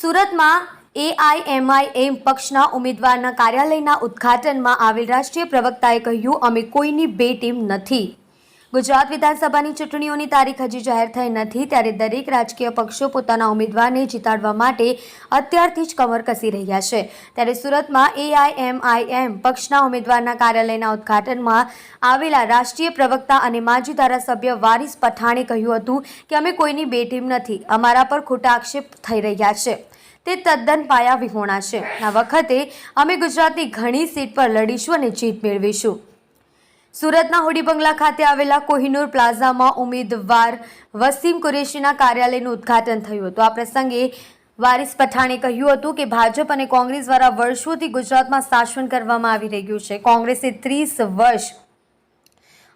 સુરતમાં એઆઈએમઆઈએમ પક્ષના ઉમેદવારના કાર્યાલયના ઉદ્ઘાટનમાં આવેલ રાષ્ટ્રીય પ્રવક્તાએ કહ્યું, અમે કોઈની બે ટીમ નથી. ગુજરાત વિધાનસભાની ચૂંટણીઓની તારીખ હજી જાહેર થઈ નથી, ત્યારે દરેક રાજકીય પક્ષો પોતાના ઉમેદવારને જીતાડવા માટે અત્યારથી જ કમર કસી રહ્યા છે. ત્યારે સુરતમાં એઆઈએમઆઈએમ પક્ષના ઉમેદવારના કાર્યાલયના ઉદ્ઘાટનમાં આવેલા રાષ્ટ્રીય પ્રવક્તા અને માજી ધારાસભ્ય વારિસ પઠાણે કહ્યું હતું કે અમે કોઈની બે ટીમ નથી. અમારા પર ખોટા આક્ષેપ થઈ રહ્યા છે તે તદ્દન પાયા વિહોણા છે. આ વખતે અમે ગુજરાતની ઘણી સીટ પર લડીશું અને જીત મેળવીશું. સુરતના હોડી બંગલા ખાતે આવેલા કોહિનૂર પ્લાઝામાં ઉમેદવાર વસીમ કુરેશીના કાર્યાલયનું ઉદ્ઘાટન થયું હતું. આ પ્રસંગે વારિસ પઠાણે કહ્યું હતું કે ભાજપ અને કોંગ્રેસ દ્વારા વર્ષોથી ગુજરાતમાં શાસન કરવામાં આવી રહ્યું છે. કોંગ્રેસે 30 વર્ષ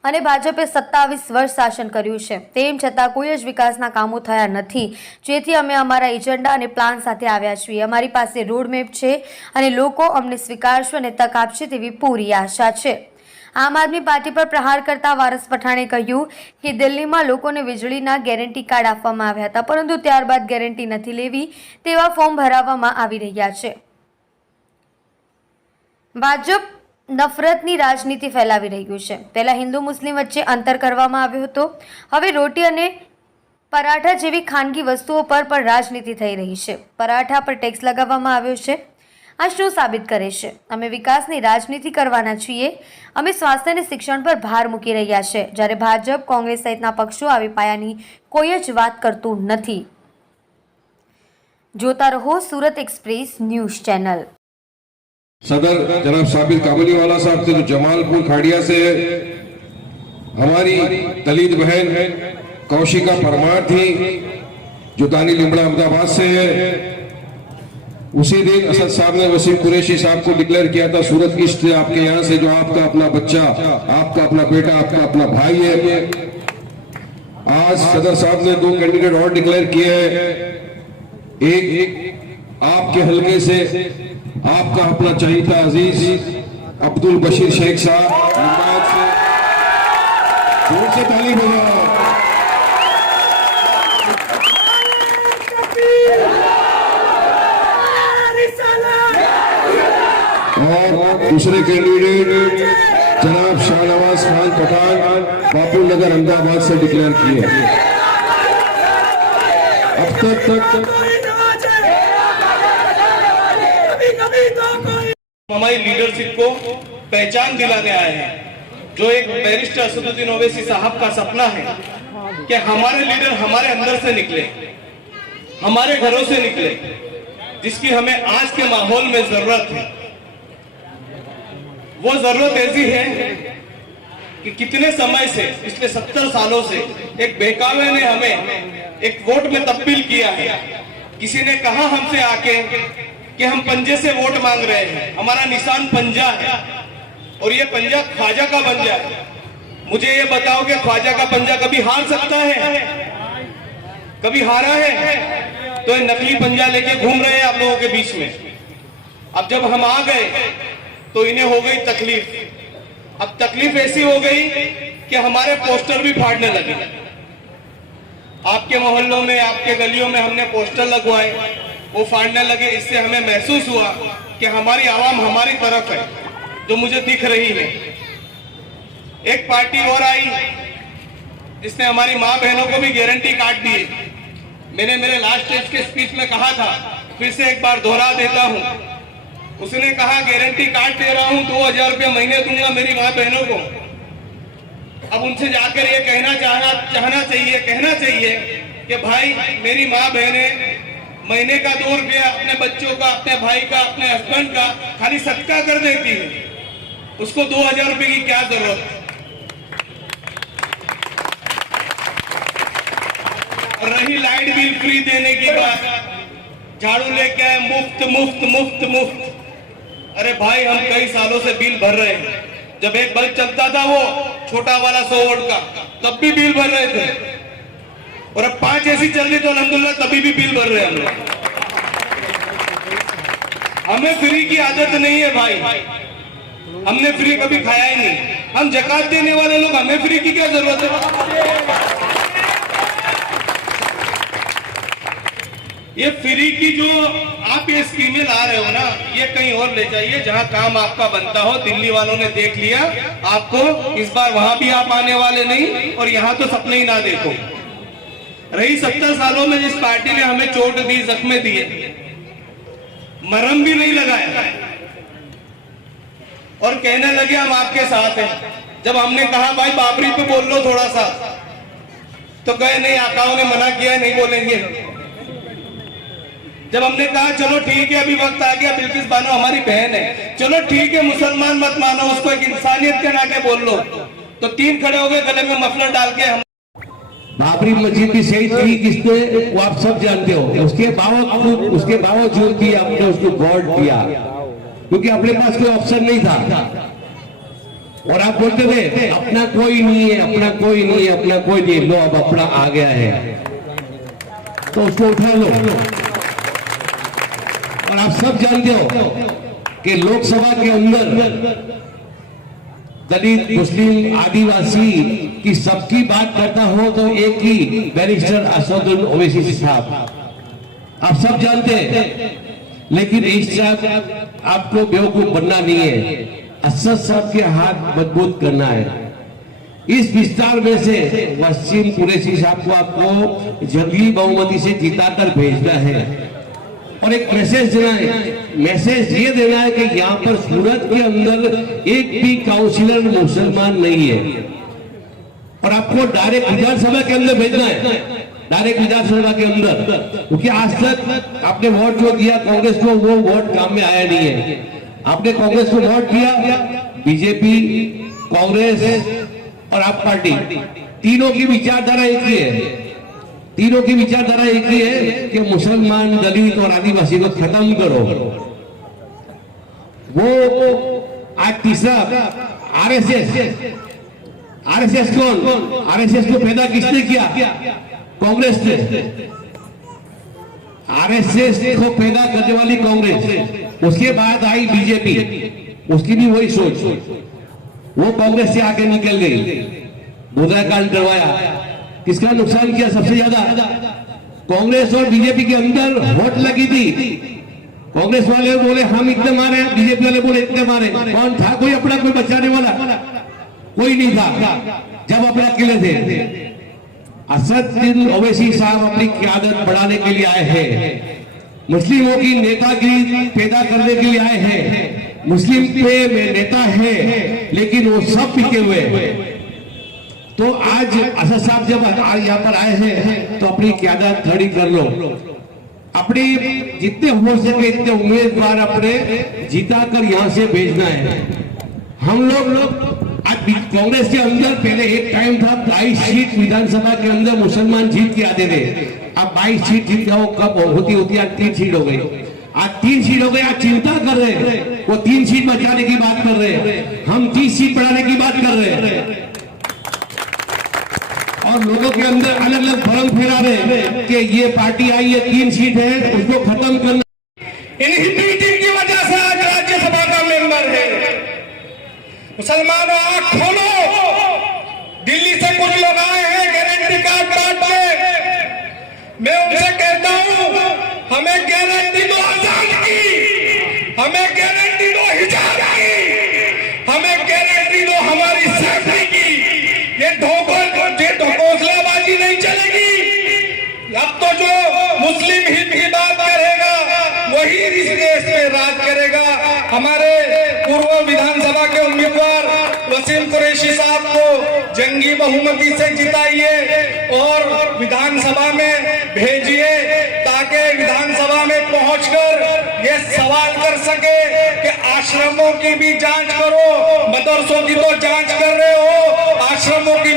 અને ભાજપે 27 વર્ષ શાસન કર્યું છે. તેમ છતાં કોઈ જ વિકાસના કામો થયા નથી, જેથી અમે અમારા એજન્ડા અને પ્લાન સાથે આવ્યા છીએ. અમારી પાસે રોડમેપ છે અને લોકો અમને સ્વીકારશે અને તક આપશે તેવી પૂરી આશા છે. આમ આદમી પાર્ટી પર પ્રહાર કરતા વારિસ પઠાણે કહ્યું કે દિલ્હીમાં લોકોને વીજળીના ગેરંટી કાર્ડ આપવામાં આવ્યા હતા, પરંતુ ત્યારબાદ ગેરંટી નથી લેવી તેવા ફોર્મ ભરાવવામાં આવી રહ્યા છે. ભાજપ નફરતની રાજનીતિ ફેલાવી રહ્યું છે. પહેલા હિન્દુ મુસ્લિમ વચ્ચે અંતર કરવામાં આવ્યો હતો, હવે રોટી અને પરાઠા જેવી ખાનગી વસ્તુઓ પર પણ રાજનીતિ થઈ રહી છે. પરાઠા પર ટેક્સ લગાવવામાં આવ્યો છે. આ શું સાબિત કરે છે? અમે વિકાસની રાજનીતિ કરવાના છીએ. અમે સ્વાસ્થ્ય અને શિક્ષણ પર ભાર મૂકી રહ્યા છે, જ્યારે ભાજપ કોંગ્રેસ સહિતના પક્ષો આવી પાયાની કોઈ જ વાત કરતું નથી. જોતા રહો સુરત एक्सप्रेस न्यूज चैनल. सदर जनाब साबिर काबलीवाला साहब से, जो जमालपुर खाड़िया से हमारी दलित बहन कौशिका परमार थी, जो दानी लिमड़ा अहमदाबाद से है. उसी दिन असद साहब ने वसीम कुरैशी साहब को डिक्लेयर किया था सूरत ईस्ट आपके यहाँ से, जो आपका अपना बच्चा, आपका अपना बेटा, आपका अपना भाई है. आज सदर साहब ने 2 कैंडिडेट और डिक्लेयर किए हैं. एक आपके हलके से आपका अपना चहीता अजीज अब्दुल बशीर शेख साहब, जोर से ताली बजाओ. और दूसरे कैंडिडेट जनाब शाहनवाज खान पठान बापू नगर अहमदाबाद से डिक्लेयर किए. अब तक हमारी लीडरशिप को पहचान दिलाने आए हैं. जो एक बैरिस्टर असदुद्दीन ओवैसी साहब का सपना है कि हमारे लीडर हमारे अंदर से निकले, हमारे घरों से निकले, जिसकी हमें आज के माहौल में जरूरत है. वो जरूरत ऐसी है कि कितने समय से, पिछले 70 सालों से एक बहकावे ने हमें एक वोट में तब्दील किया है. किसी ने कहा हमसे आके कि हम पंजे से वोट मांग रहे हैं. हमारा निशान पंजा है और ये पंजा ख्वाजा का पंजा है. मुझे ये बताओ कि ख्वाजा का पंजा कभी हार सकता है? कभी हारा है? तो ये नकली पंजा लेके घूम रहे हैं आप लोगों के बीच में. अब जब हम आ गए तो इन्हें हो गई तकलीफ. अब तकलीफ ऐसी हो गई कि हमारे पोस्टर भी फाड़ने लगे. आपके मोहल्लों में, आपके गलियों में हमने पोस्टर लगवाए, वो फाड़ने लगे. इससे हमें महसूस हुआ कि हमारी आवाम हमारी तरफ है, जो मुझे दिख रही है. एक पार्टी और आई जिसने हमारी माँ बहनों को भी गारंटी कार्ड दिए. मैंने मेरे लास्ट स्टेज के स्पीच में कहा था, फिर से एक बार दोहरा देता हूं. उसने कहा गारंटी कार्ड दे रहा हूं, 2000 रुपये महीने दूंगा मेरी माँ बहनों को. अब उनसे जाकर ये कहना चाहिए कि भाई मेरी माँ बहनें महीने का 2 रुपया अपने बच्चों का, अपने भाई का, अपने हस्बैंड का खाली सदका कर देती है. उसको 2000 रुपये की क्या जरूरत है? रही लाइट बिल फ्री देने की बात, झाड़ू लेके आए मुफ्त मुफ्त मुफ्त मुफ्त. अरे भाई, हम कई सालों से बिल भर रहे हैं. जब एक बल्ब चलता था वो छोटा वाला 100 वोल्ट का, तब भी बिल भर रहे थे. और अब 5 ऐसी चल रही तो अल्हम्दुलिल्लाह तभी भी बिल भर रहे हैं हम लोग. हमें फ्री की आदत नहीं है भाई. हमने फ्री कभी खाया ही नहीं. हम ज़कात देने वाले लोग, हमें फ्री की क्या जरूरत है? ये फ्री की जो आप ये स्कीमें ला रहे हो ना, ये कहीं और ले जाइए जहां काम आपका बनता हो। दिल्ली वालों ने देख लिया आपको, इस बार वहां भी आप आने वाले नहीं, और यहाँ तो सपने ही ना देखो। रही 70 सालों में जिस पार्टी ने हमें चोट दी, जख्मे दिए, मरहम भी नहीं लगाया और कहने लगे हम आपके साथ हैं। जब हमने कहा भाई बाबरी पे बोल लो थोड़ा सा, तो कहे नहीं, आकाओं ने मना किया, नहीं बोलेंगे। जब हमने कहा चलो ठीक है, अभी वक्त आ गया, बिल्किस बानो हमारी बहन है, चलो ठीक है, मुसलमान मत मानो उसको, एक इंसानियत के नाते बोल लो, तो 3 खड़े हो गए गले में मफलर डाल के। हम बाबरी मस्जिद की शहीद की किसने, वो आप सब जानते हो। उसके बावजूद भी आपने उसको वोट दिया, क्योंकि अपने पास कोई ऑप्शन नहीं था। और आप बोलते थे अपना कोई नहीं है, अपना कोई नहीं है, अपना कोई नहीं। लो अब अपना आ गया है तो उसको उठा लो। और आप सब जानते हो कि लोकसभा के अंदर दलित, मुस्लिम, आदिवासी की सबकी बात करता हो तो एक ही बैरिस्टर असदुद्दीन ओवैसी साहब, आप सब जानते हैं। लेकिन इस साहब आपको बेवकूफ बनना नहीं है, असद साहब के हाथ मजबूत करना है। इस विस्तार में से वसीम कुरैशी साहब को आपको जंगी बहुमती से जिताकर भेजना है और एक मैसेज देना है। मैसेज ये देना है कि यहाँ पर सूरत के अंदर एक भी काउंसिलर मुसलमान नहीं है, और आपको डायरेक्ट विधानसभा के अंदर भेजना है, डायरेक्ट विधानसभा के अंदर। क्योंकि आज तक आपने वोट जो दिया कांग्रेस को, वो वोट काम में आया नहीं है। आपने कांग्रेस को वोट दिया, बीजेपी, कांग्रेस और आप पार्टी, तीनों की विचारधारा एक ही है। तीनों की विचारधारा एक ही है कि मुसलमान, दलित और आदिवासी को खत्म करो। वो आज तीसरा आरएसएस कौन? आरएसएस को पैदा किसने किया? कांग्रेस ने। आरएसएस को पैदा करने वाली कांग्रेस, उसके बाद आई बीजेपी, उसकी भी वही सोच, वो कांग्रेस से आगे निकल गई, मुद्राकांड करवाया। किसका नुकसान किया सबसे ज्यादा? कांग्रेस और बीजेपी के अंदर वोट लगी थी। कांग्रेस वाले बोले हम इतने मारे, बीजेपी वाले बोले इतने मारे। कौन था कोई अपना, कोई बचाने वाला? कोई नहीं था जब अपने अकेले थे। असदुद्दीन ओवैसी साहब अपनी क़यादत बढ़ाने के लिए आए हैं, मुस्लिमों की नेतागिरी पैदा करने के लिए आए हैं। मुस्लिम पे नेता है लेकिन वो सब पिके हुए हैं। तो आज असद साहब जब यहाँ पर आए हैं तो अपनी क़यादत खड़ी कर लो। अपने जितने हो सके इतने उम्मीदवार अपने जीता कर यहाँ से भेजना है। हम लोग आज कांग्रेस के अंदर पहले एक टाइम था 22 सीट विधानसभा के अंदर मुसलमान जीत के आते थे। अब 22 सीट जीत जाओ, कब होती होती आज 3 सीट हो गई। आज 3 सीट हो गई, आज चिंता कर रहे हैं, वो 3 सीट बचाने की बात कर रहे हैं, हम 30 सीट बढ़ाने की बात कर रहे हैं। और लोगों के अंदर अलग अलग भ्रम फैला रहे हैं कि ये पार्टी आई है 3 सीट है, उसको खत्म करना। इन्हीं मीटिंग की वजह से आज राज्यसभा का मेंबर है। मुसलमानों आंख खोलो, दिल्ली से कुछ लोग आए हैं गारंटी कार्ड काटने। मैं उनसे कहता हूं हमें गारंटी दो आजाद की, हमें गारंटी दो हिजाब की, हमें गारंटी दो हमारी सेफ्टी की। ये ढोकौसलाबाजी नहीं चलेगी। अब तो जो मुस्लिम हित की बात करेगा वही इस देश में राज करेगा। हमारे पूर्व विधानसभा के उम्मीदवार वसीम कुरैशी साहब को जंगी बहुमती से जिताइए और विधानसभा में भेजिए, ताकि विधानसभा में पहुंचकर ये सवाल कर सके कि आश्रमों की भी जांच करो। मदरसों की तो जांच कर रहे हो, आश्रमों की